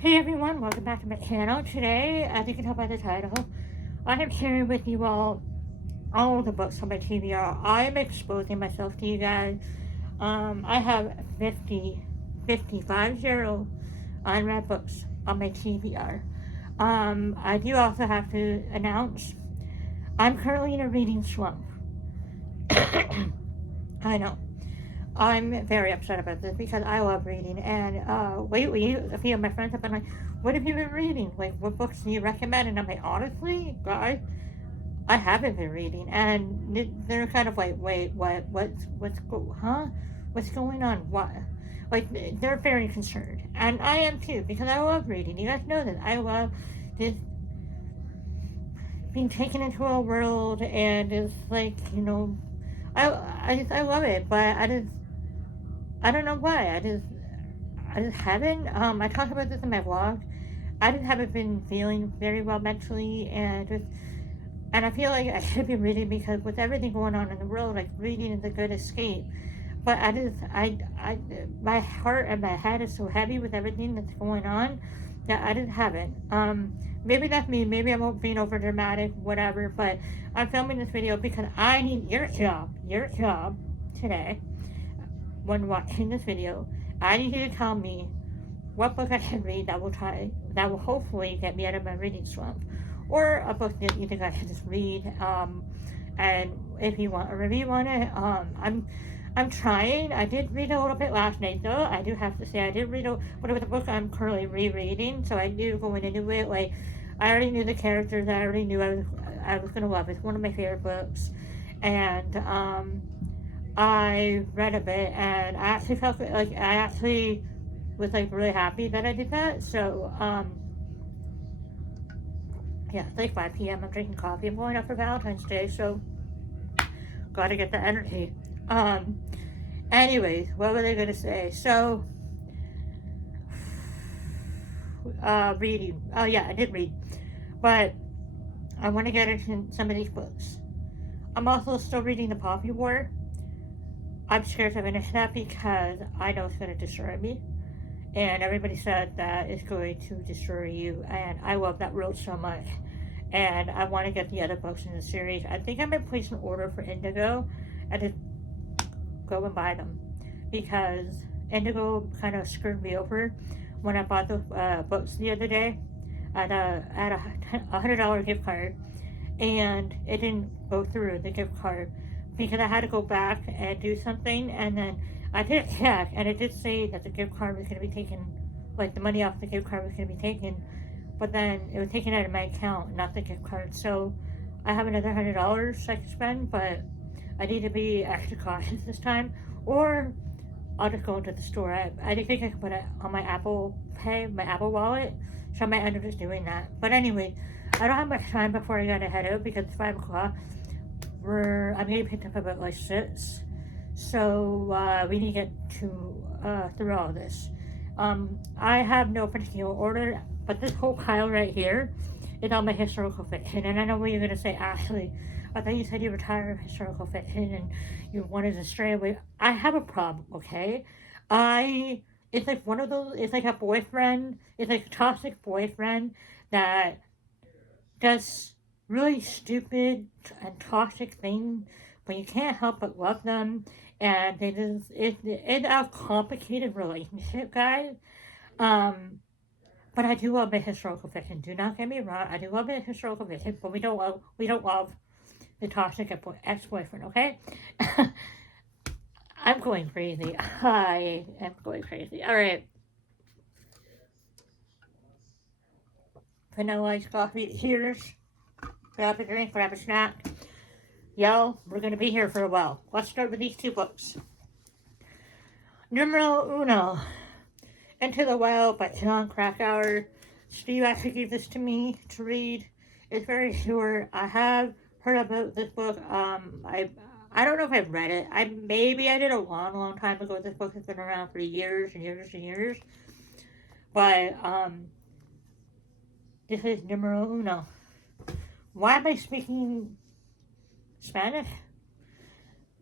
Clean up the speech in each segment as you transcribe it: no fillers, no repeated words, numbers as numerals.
Hey everyone, welcome back to my channel. Today, as you can tell by the title, I am sharing with you all of the books on my TBR. I am exposing myself to you guys. I have 50 unread books on my TBR. I do also have to announce, I'm currently in a reading slump. I know. I'm very upset about this because I love reading, and lately a few of my friends have been like, what have you been reading? Like, what books do you recommend? And I'm like, honestly, guys, I haven't been reading. And they're kind of like, wait, what's going on? What? Like, they're very concerned. And I am too, because I love reading. You guys know that. I love this being taken into a world, and it's like, I love it, but I don't know why. I just haven't. I talked about this in my vlog. I just haven't been feeling very well mentally, and I feel like I should be reading because with everything going on in the world, like reading is a good escape. But my heart and my head is so heavy with everything that's going on that I just haven't. Maybe that's me. Maybe I'm being over dramatic, whatever. But I'm filming this video because I need your job today. When watching this video, I need you to tell me what book I should read that will hopefully get me out of my reading slump, or a book that you think I should just read. And if you want a review on it, I'm trying. I did read a little bit last night, though. I do have to say I did read but it was a book I'm currently rereading, so I knew going into it, like, I already knew the characters. I already knew I was gonna love it. It's one of my favorite books, and I read a bit, and I actually felt like I actually was like really happy that I did that. So yeah, it's like 5 p.m. I'm drinking coffee. I'm going out for Valentine's Day, so gotta get the energy. Anyways, what were they gonna say? So reading. Oh yeah, I did read, but I want to get into some of these books. I'm also still reading The Poppy War. I'm scared to finish that because I know it's going to destroy me. And everybody said that it's going to destroy you. And I love that world so much. And I want to get the other books in the series. I think I might place an order for Indigo and just go and buy them. Because Indigo kind of screwed me over when I bought the books the other day at a $100 gift card. And it didn't go through the gift card because I had to go back and do something, and then I did check, and it did say that the gift card was going to be taken, like the money off the gift card was going to be taken, but then it was taken out of my account, not the gift card. So I have another $100 I can spend, but I need to be extra cautious this time, or I'll just go into the store. I think I can put it on my Apple Pay, my Apple Wallet, so I might end up just doing that. But anyway, I don't have much time before I gotta head out because it's 5 o'clock. I'm getting picked up about like 6. So we need to get through all of this. I have no particular order, but this whole pile right here is all my historical fiction. And I know what you're gonna say, Ashley. I thought you said you were tired of historical fiction and you wanted to stray away. I have a problem, okay? It's like one of those, it's like a boyfriend, it's like a toxic boyfriend that does really stupid and toxic things, but you can't help but love them. And it's a complicated relationship, guys. But I do love my historical fiction. Do not get me wrong. I do love my historical fiction, but we don't love the toxic ex-boyfriend, okay? I'm going crazy. I am going crazy. Alright. Vanilla iced coffee. Cheers. Grab a drink, grab a snack. Yo, we're gonna be here for a while. Let's start with these 2 books. Numero uno. Into the Wild by John Krakauer. Steve actually gave this to me to read. It's very short. I have heard about this book. I don't know if I've read it. I did a long time ago. This book has been around for years and years and years. But this is numero uno. Why am I speaking Spanish?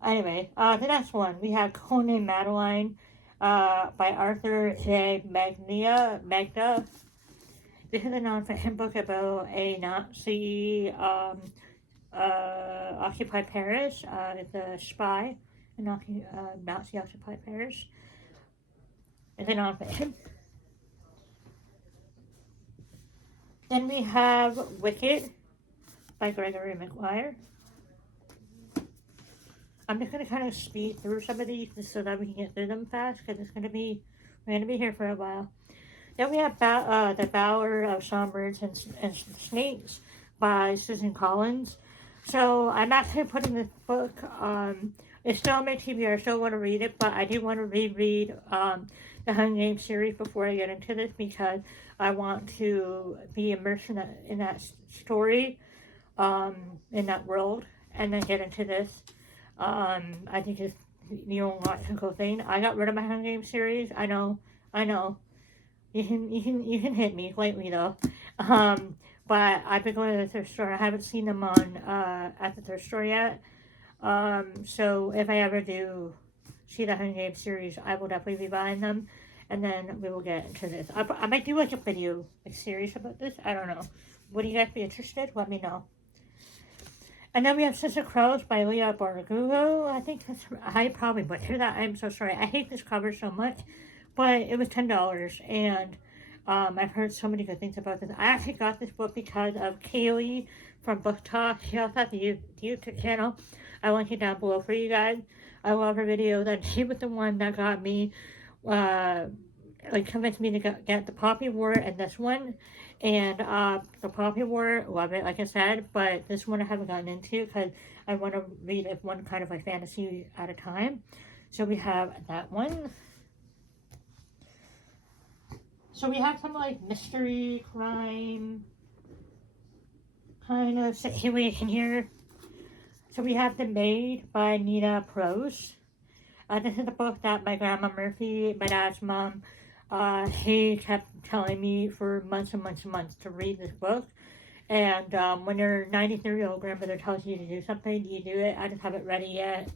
Anyway, the next one we have Codename Madeline by Arthur J. Magda. This is a non-fiction book about a Nazi occupied Paris. It's a spy in Nazi occupied Paris. It's a non-fiction. Then we have Wicked by Gregory McGuire. I'm just gonna kind of speed through some of these just so that we can get through them fast because we're gonna be here for a while. Then we have The Bower of Songbirds and Snakes by Susan Collins. So I'm actually putting this book, it's still on my TBR, I still want to read it, but I do want to reread the Hunger Games series before I get into this because I want to be immersed in that story, in that world, and then get into this. I think it's the only logical thing. I got rid of my Hunger Games series. I know. You can hit me lightly though. But I've been going to the thrift store. I haven't seen them on at the thrift store yet. So if I ever do see the Hunger Games series, I will definitely be buying them, and then we will get into this. I might do like a video series about this. I don't know. Would you guys be interested? Let me know. And then we have Sister Crows by Leah Bardugo. I probably butchered that. I'm so sorry. I hate this cover so much, but it was $10, and I've heard so many good things about this. I actually got this book because of Kaylee from Book Talk. She also has the YouTube channel. I will link it down below for you guys. I love her videos, and she was the one that got me, convinced me to get the Poppy War and this one. And the Poppy War, love it, like I said, but this one I haven't gotten into because I want to read one kind of like fantasy at a time. So we have that one. So we have some like mystery, crime kind of situation here. So we have The Maid by Nina Prose. This is a book that my grandma Murphy, my dad's mom, he kept telling me for months and months and months to read this book. And when your 93-year-old grandmother tells you to do something, you do it. I just haven't read it yet.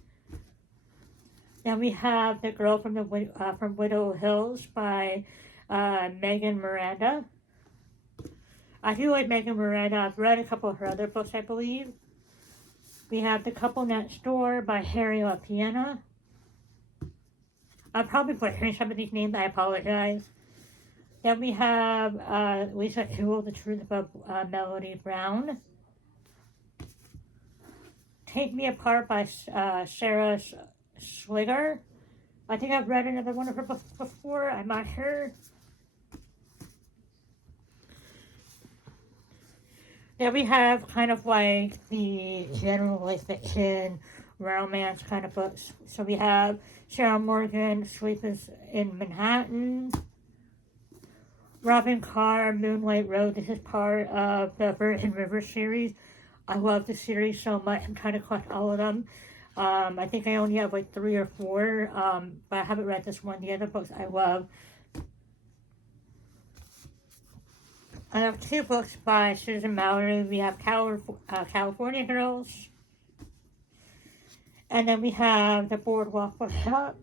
Then we have The Girl from Widow Hills by Megan Miranda. I do like Megan Miranda. I've read a couple of her other books, I believe. We have The Couple Next Door by Harry LaPiana. I'm probably butchering some of these names. I apologize. Then we have Lisa Jewell, The Truth About Melody Brown. Take Me Apart by Sarah Schliger. I think I've read another one of her books before. I'm not sure. Then we have kind of like the general fiction romance kind of books. So we have Cheryl Morgan, Sleepless in Manhattan. Robin Carr, Moonlight Road. This is part of the Virgin River series. I love the series so much. I'm trying to collect all of them. I think I only have like 3 or 4, but I haven't read this one. The other books I love. I have 2 books by Susan Mallory. We have California Girls. And then we have The Boardwalk Bookshop.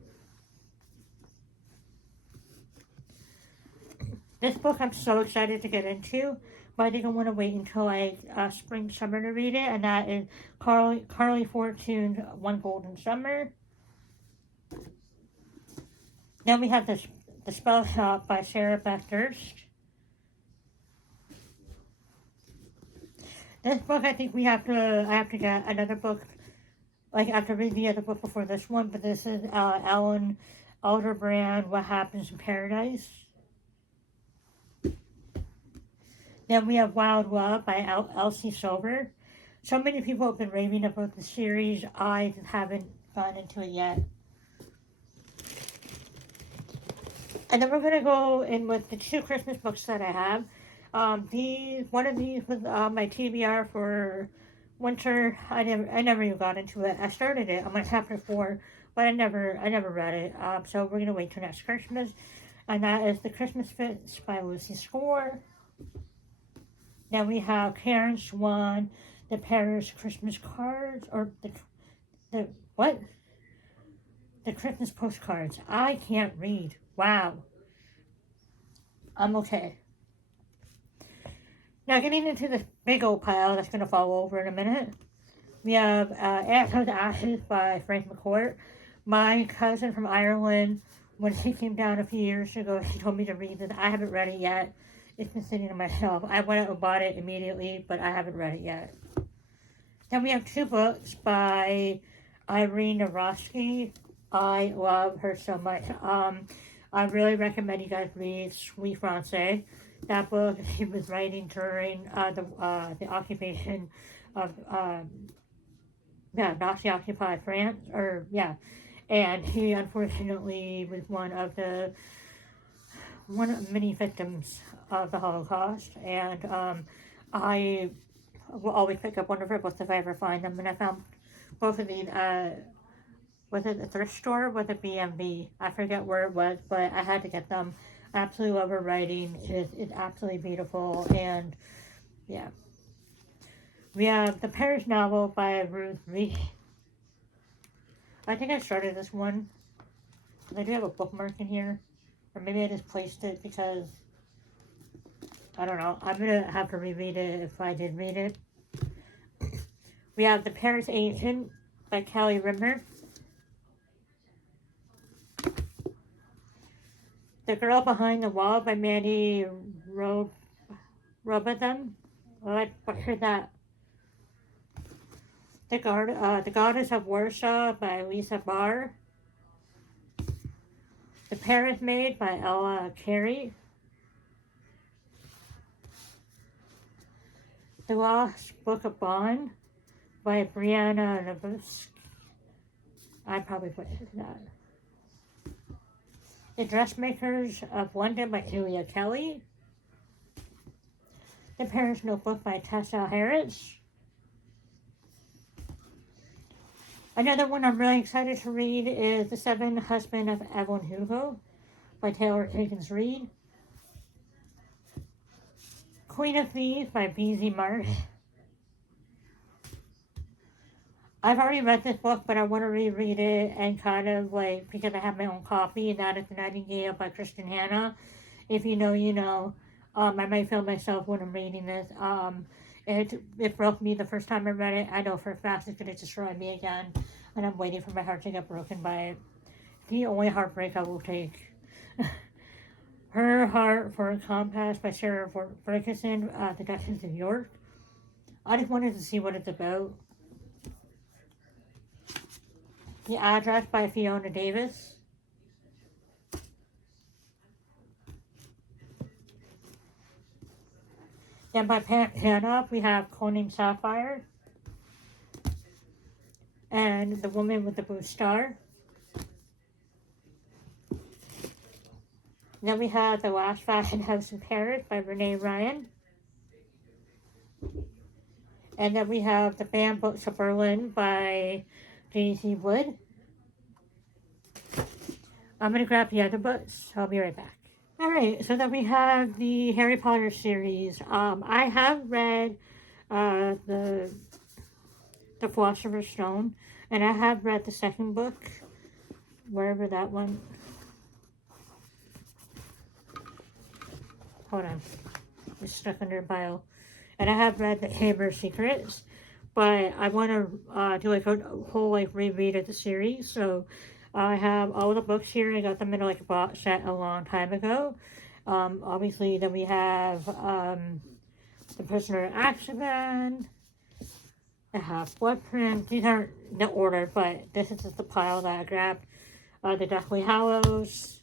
This book I'm so excited to get into, but I think I want to wait until like spring, summer to read it. And that is Carly Fortune's One Golden Summer. Then we have The Spell Shop by Sarah Beth Durst. This book, I think I have to get another book, like I have to read the other book before this one, but this is Alan Alderbrand, What Happens in Paradise. Then we have Wild Love by Elsie Silver. So many people have been raving about the series. I haven't gotten into it yet. And then we're going to go in with the 2 Christmas books that I have. One of these was my TBR for winter. I never even got into it. I started it on my chapter 4, but I never read it. So we're gonna wait till next Christmas, and that is The Christmas Fits by Lucy Score. Then we have Karen Swan, The Paris Christmas Cards, or the what? The Christmas Postcards. I can't read. Wow. I'm okay. Now, getting into this big old pile that's going to fall over in a minute, we have Aunt Toad's Ashes by Frank McCourt. My cousin from Ireland, when she came down a few years ago, she told me to read it. I haven't read it yet. It's been sitting on my shelf. I went out and bought it immediately, but I haven't read it yet. Then we have two books by Irene Naroski. I love her so much. I really recommend you guys read Sweet Francais. That book she was writing during the occupation of Nazi occupied France, and he unfortunately was one of many victims of the Holocaust. And I will always pick up one of her books if I ever find them. And I found both of these. Was it a thrift store? Was it BMB? I forget where it was, but I had to get them. I absolutely love her writing. It's absolutely beautiful, and yeah. We have the Paris novel by Ruth Reed. I think I started this one. I do have a bookmark in here, or maybe I just placed it because I don't know. I'm gonna have to reread it if I did read it. We have The Paris Agent by Kelly Rimmer. The Girl Behind the Wall by Mandy Robotham. Oh, I butchered that. The Goddess of Warsaw by Lisa Barr. The Paris Maid by Ella Carey. The Lost Book of Bond by Brianna Nabusk. I probably butchered that. The Dressmakers of London by Julia Kelly. The Paris Notebook by Tessa Harris. Another one I'm really excited to read is The Seventh Husband of Evelyn Hugo by Taylor Higgins Reid. Queen of Thieves by B.Z. Martin. I've already read this book, but I want to reread it and kind of like, because I have my own copy, and that is The Nightingale by Kristen Hanna. If you know, you know. I might feel myself when I'm reading this. It broke me the first time I read it. I know for a fact it's going to destroy me again, and I'm waiting for my heart to get broken by it. The only heartbreak I will take. Her Heart for a Compass by Sarah Ferguson, The Duchess of York. I just wanted to see what it's about. The Address by Fiona Davis. Then by Pam Hanoff, we have Conan Sapphire. And The Woman with the Blue Star. Then we have The Last Fashion House in Paris by Renee Ryan. And then we have The Banned Books of Berlin by J.C. Wood. I'm going to grab the other books. I'll be right back. Alright, so then we have the Harry Potter series. I have read the Philosopher's Stone, and I have read the second book, wherever that one. Hold on. It's stuck under a pile. And I have read The Chamber of Secrets, but I want to do like a whole like reread of the series. So I have all the books here. I got them in like a box set a long time ago. Obviously, then we have The Prisoner of Azkaban. I have Blood Prince. These aren't in the order, but this is just the pile that I grabbed. The Deathly Hallows.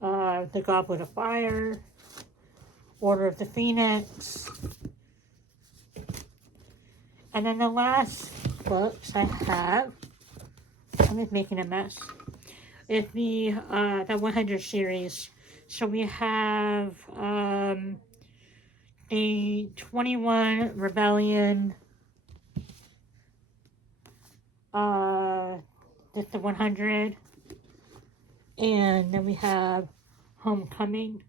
The Goblet of Fire. Order of the Phoenix. And then the last books I have, I'm just making a mess, is the 100 series. So we have the 21 Rebellion, just the 100, and then we have Homecoming.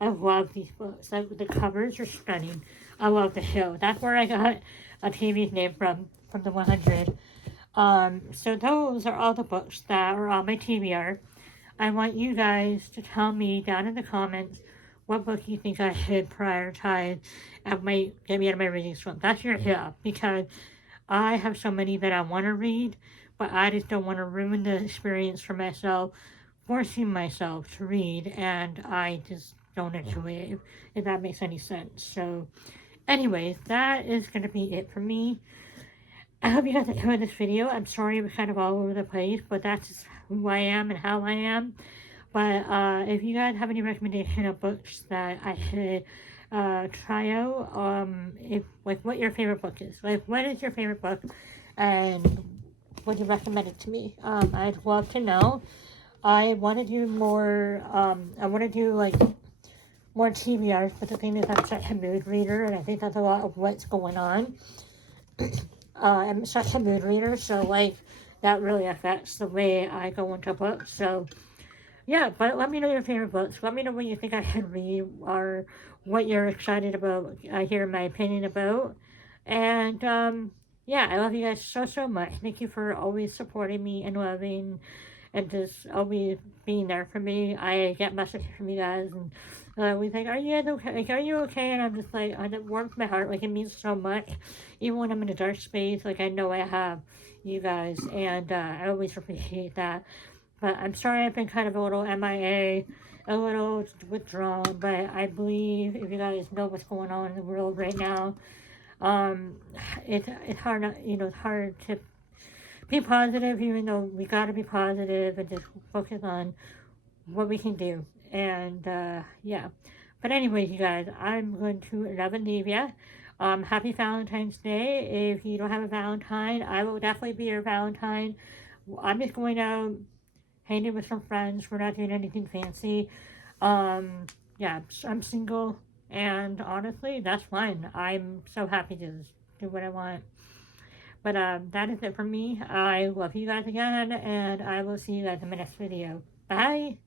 I love these books. The covers are stunning. I love the show. That's where I got a TV's name from the 100. So those are all the books that are on my TBR. I want you guys to tell me down in the comments what book you think I should prioritize and might get me out of my reading slump. That's your job, because I have so many that I want to read, but I just don't want to ruin the experience for myself, forcing myself to read, and I just don't enjoy it, if that makes any sense. So, anyways, that is going to be it for me. I hope you guys enjoyed this video. I'm sorry it was kind of all over the place, but that's just who I am and how I am. But if you guys have any recommendation of books that I should try out, if like what your favorite book is, like what is your favorite book, and would you recommend it to me? I'd love to know. I want to do more. I want to do like more TBRs, but the thing is, I'm such a mood reader, and I think that's a lot of what's going on. I'm such a mood reader, so like that really affects the way I go into books. So yeah, but let me know your favorite books. Let me know what you think I should read, or what you're excited about. I hear my opinion about. And yeah, I love you guys so so much. Thank you for always supporting me and loving and just always being there for me. I get messages from you guys, and we think, "Are you guys okay? Like, are you okay?" And I'm just like, it warms my heart. Like, it means so much. Even when I'm in a dark space, like I know I have you guys, and I always appreciate that. But I'm sorry I've been kind of a little MIA, a little withdrawn, but I believe if you guys know what's going on in the world right now, um, it's hard not, it's hard to be positive, even though we gotta be positive and just focus on what we can do. And yeah. But anyways, you guys, I'm going to love and leave ya. Happy Valentine's Day. If you don't have a Valentine, I will definitely be your Valentine. I'm just going out hanging with some friends. We're not doing anything fancy. Um, yeah, I'm single, and honestly, that's fine. I'm so happy to just do what I want. But that is it for me. I love you guys again, and I will see you guys in my next video. Bye!